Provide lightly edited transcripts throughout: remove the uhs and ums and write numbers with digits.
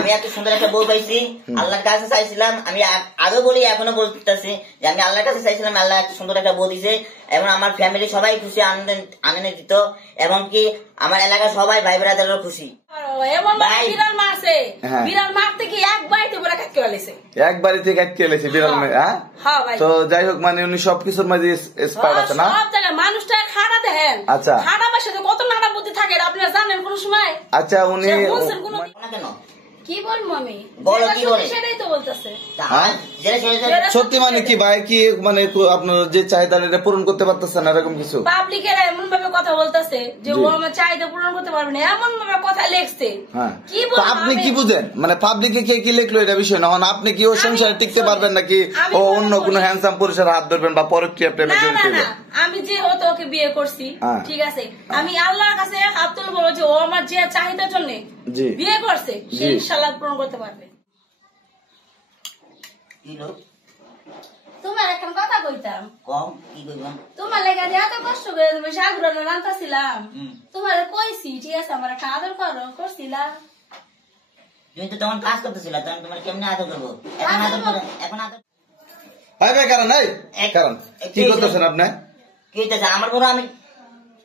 আমি এত সুন্দর একটা বউ পাইছি, আল্লাহর কাছে চাইছিলাম। আমি আগে বলি এখনো বলতেছি যে আমি আল্লাহর কাছে চাইছিলাম, আল্লাহ এত সুন্দর একটা বউ দিছে এবং আমার ফ্যামিলি সবাই খুশি, আনন্দিত, এবং কি আমার এলাকার সবাই ভাই বোনেরা খুশি। বিড়াল মারছে, বিড়াল মারতে কি এক বাড়িতে পুরো কাটকে ফেলেছে, এক বাড়িতে কাটকে ফেলেছে বিড়াল। তো যাই হোক, মানে উনি সবকিছুর মাঝে এক্সপার্ট আছে না, সব জায়গায় মানুষটা খাড়া দেখেন। আচ্ছা, খাড়া বাসাতে কত নাড়া বুদ্ধি থাকে আপনারা জানেন কোন সময়? আচ্ছা, উনি কেন কি বলবো আমি, বলো কি বলে সেটাই তো বলতেছে। সত্যি মানে কি ভাই, কি মানে আপনার যে চাহিদা এটা পূরণ করতে পারতেছেন এরকম কিছু? পাবলিকের এমন ভাবে কথা বলতেছে যে ও আমার চাহিদা পূরণ করতে পারবে না, এমন ভাবে কথা লেখছে। কি আপনি কি বুঝেন, মানে পাবলিকে কে কি লিখলো এটা বিষয় না, আপনি কি ওর সংসারে টিকতে পারবেন নাকি ও অন্য কোন হ্যান্ডসাম পুরুষের হাত ধরবেন বা পরক্রিয়া প্রেমে জড়িত হবেন? আমি যে হতো ওকে বিয়ে করছি, ঠিক আছে, আমি আল্লাহর কাছে হাত তুলবো যে ও আমার যে চাহিদার জন্য বিয়ে করছে সে ইনশাআল্লাহ পূরণ করতে পারবে। তোমার এখন কথা কইতাম, তোমার লেগে এত কষ্ট করে তুমি সাগর রান্তাছিলাম, তোমার কইছি ঠিক আছে আমার একটা আদর করছিলাম, তুমি তো তখন কাজ করতেছিল, তখন তোমার কেমনে আদর করবো? এখন আদর কারণ কি করতেছেন আপনি? কি হইতেছে আমার বড়, আমি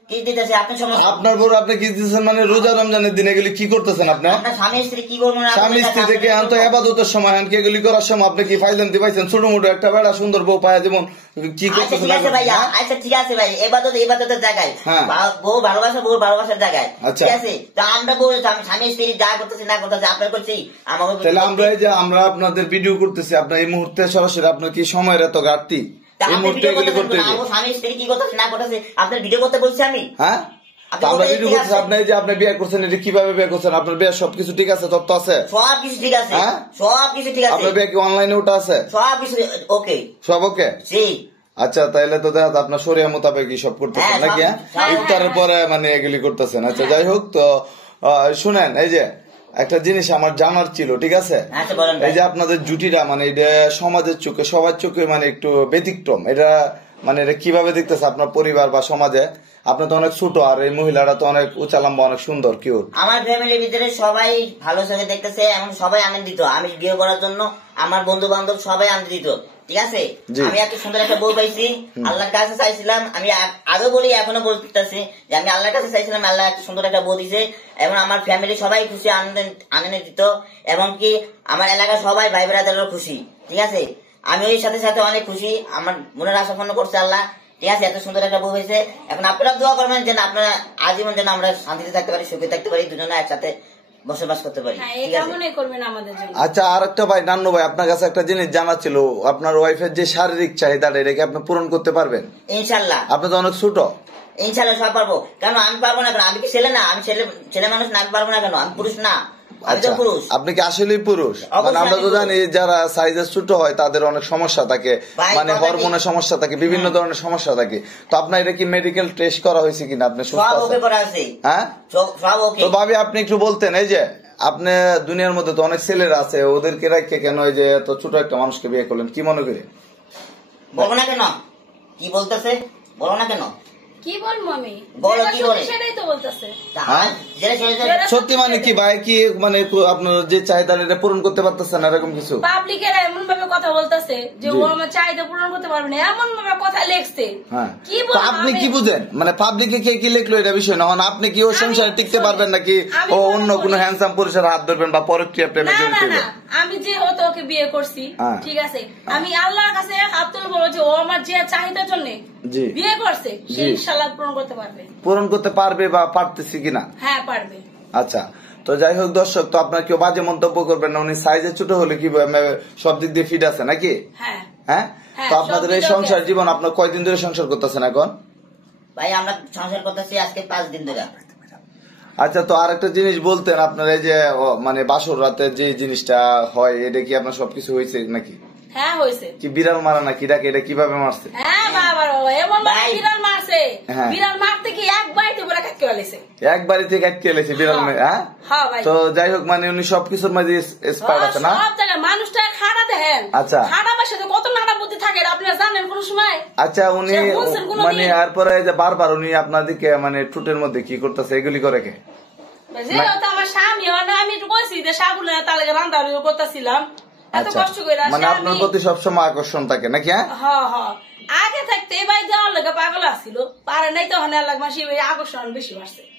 কি দিতেছি আপনি সমস্যা? আপনার বড় আপনি কি দিতেছেন, মানে রোজা রমজানের দিনে এগুলি কি করতেছেন আপনি? স্বামী স্ত্রী কি করবেন? স্বামী স্ত্রী থেকে আন্ত ইবাদতের সময় আনকে এগুলি করার সময় আপনি কি ফাইজান্তি পাইছেন? ছোট মোটো একটা বেড়া সুন্দর বউ পায় যেমন কি করতেছেন? আচ্ছা ভাইয়া, আচ্ছা ঠিক আছে ভাই, ইবাদতের জায়গায় বউ ভালোবাসা, বউ ভালোবাসার জায়গায়, ঠিক আছে। তো আমরা বউ স্বামী স্ত্রী যা করতেছি না করতেছি আপনার করছি আমাকে, তাহলে আমরা এই যে আমরা আপনাদের ভিডিও করতেছি, আপনার এই মুহূর্তে সরাসরি আপনার কি সময়ের এত ঘাটতি? এই মুহূর্তে এগুলি করতে স্বামী স্ত্রী কি করতেছে না করতেছে আপনার ভিডিও করতে বলছি আমি? হ্যাঁ, আমরা ভিডিও করতেছি। আপনি যে আপনি বিয়ে করছেন, এটা কিভাবে বিয়ে করছেন? আপনার বিয়ে সবকিছু ঠিক আছে? তথ্য আছে? সবকিছু ঠিক আছে, সবকিছু ঠিক আছে। আপনার বিয়ে কি অনলাইনে ওটা আছে? সবকিছু ওকে, সব ওকে। আচ্ছা, তাইলে তো দেখা আপনার শরিয়া মোতাবেক সব করতেছেন নাকি? ইফতারের পরে মানে এগুলি করতেছেন। আচ্ছা, যাই হোক, তো শুনেন, এই যে একটা জিনিস আমার জানার ছিল, ঠিক আছে? এই যে আপনাদের জুটিটা মানে এটা সমাজের চোখে, সবার চোখে মানে একটু ব্যতিক্রম, এটা মানে এটা কিভাবে দেখতেছে আপনার পরিবার বা সমাজে? আপনি তো অনেক ছোট, আর এই মহিলাটা তো অনেক উঁচা লম্বা, অনেক সুন্দর, কিউট। আমার ফ্যামিলির ভিতরে সবাই ভালো চোখে দেখতেছে এবং সবাই আনন্দিত আমি বিয়ে করার জন্য। আমার বন্ধু বান্ধব সবাই আনন্দিত, ঠিক আছে। আমি এত সুন্দর একটা বউ পাইছি, আল্লাহর কাছে চাইছিলাম। আমি আগে বলি এখনো বলতেছি যে আমি আল্লাহর কাছে চাইছিলাম, আল্লাহ এত সুন্দর একটা বউ দিছে এবং আমার ফ্যামিলি সবাই খুশি, আনন্দিত, এবং কি আমার এলাকার সবাই ভাই বোনেরা খুশি, ঠিক আছে। আমি ওই সাথে সাথে অনেক খুশি, আমার মনের আশা পূর্ণ করছে আল্লাহ, ঠিক আছে। এত সুন্দর একটা বউ হয়েছে। এখন আপনারা দোয়া করবেন যেন আপনারা আজীবন যেন আমরা শান্তিতে থাকতে পারি, সুখে থাকতে পারি, দুজনে একসাথে বসবাস করতে পারি। আচ্ছা, আর একটা ভাই, নান্নু ভাই, আপনার কাছে একটা জিনিস জানা ছিল, আপনার ওয়াইফের যে শারীরিক চাহিদাটা এটা কি আপনি পূরণ করতে পারবেন? ইনশাল্লাহ। আপনি তো অনেক ছোট। ইনশাল্লাহ সব পারবো। কেন আমি পারবো না? কেন আমি কি ছেলে না? আমি ছেলে মানুষ না, আমি পারবো না কেন? আমি পুরুষ না? আপনি কি আসলেই পুরুষ? মানে আমরা তো জানি যারা সাইজে ছোট হয় তাদের অনেক সমস্যা থাকে, মানে হরমোনের সমস্যা থাকে, বিভিন্ন ধরনের সমস্যা থাকে। তো আপনার এটা কি মেডিকেল টেস্ট করা হয়েছে কিনা? আপনি সুস্থ আছেন? হ্যাঁ, তো ভাবি আপনি একটু বলতেন, এই যে আপনি দুনিয়ার মধ্যে তো অনেক ছেলেরা আছে, ওদেরকে রাখে কেন এই যে এত ছোট একটা মানুষকে বিয়ে করলেন, কি মনে করে? বলো না কেন? কি বলতেছে বলো না কেন? কি বলবো আমি, বলো কি বলে? সেটাই তো বলতেছে। সত্যি মানে কি ভাই, কি মানে আপনার যে চাহিদা এটা পূরণ করতে পারতেছেন এরকম কিছু? পাবলিকের এমন ভাবে কথা বলতেছে যে ও আমার চাহিদা পূরণ করতে পারবে না, এমন ভাবে কথা লেখছে। কি আপনি কি বুঝেন, মানে পাবলিকে কে কি লিখলো এটা বিষয় না, আপনি কি ওর সংসারে টিকতে পারবেন নাকি ও অন্য কোন হ্যান্ডসাম পুরুষের হাত ধরবেন বা পরক্রিয়া প্রেমে জড়িত হবেন? আমি যে হতো ওকে বিয়ে করছি, ঠিক আছে, আমি আল্লাহর কাছে হাত তুলবো যে ও আমার যে চাহিদার জন্য বিয়ে করছে সে ইনশাআল্লাহ পূরণ করতে পারবে। পূরণ করতে পারবে বা পারতেছি কিনা? হ্যাঁ, পারবে। আচ্ছা, তো যাই হোক দর্শক, তো আপনার কেউ বাজে মন্তব্য করবেন না, উনি সাইজে ছোট হলে কি সব দিক দিয়ে ফিট আছে নাকি? হ্যাঁ, হ্যাঁ। তো আপনাদের এই সংসার জীবন, আপনার কয়দিন ধরে সংসার করতেছেন এখন? ভাই আমরা সংসার করতেছি আজকে 5 দিন ধরে। আচ্ছা, তো আর একটা জিনিস বলতেন, আপনার এই যে মানে বাসর রাতের যে জিনিসটা হয়, এটা কি আপনার সবকিছু হয়েছে নাকি? হ্যাঁ, হয়েছে। কি বিড়াল মারা নাকি? এটা কিভাবে মারছে? হ্যাঁ বাবা, এমন বিড়াল মারছে, বিড়াল মারতে কি এক বাড়িতে পুরো কাটকে ফেলেছে, এক বাড়িতে কাটকে ফেলেছে বিড়াল। হ্যাঁ, তো যাই হোক, মানে উনি সবকিছুর মাঝে এক্সপার্ট আছে না, সব জায়গায় মানুষটা খাড়া দেখেন। আচ্ছা, খাড়া বাসাতে কত নাড়া বুদ্ধি থাকে আপনারা জানেন কোন সময়? আচ্ছা, উনি মানে তারপরে যে বারবার উনি আপনাদেরকে মানে টুটের মধ্যে কি করতেছে, এগুলি করে কে? যেহেতু আমার স্বামী আমি একটু কইছি যে সাগুলো তাহলে রান্না করতেছিলাম এত কষ্ট করে মানে আপনার প্রতি সবসময় আকর্ষণ থাকে নাকি? আগে থাকতে এই বাড়ি যাওয়ার লোক পাগল আসছিল পারে নাই তখন এলাকা মাসি আকর্ষণ বেশি বাড়ছে।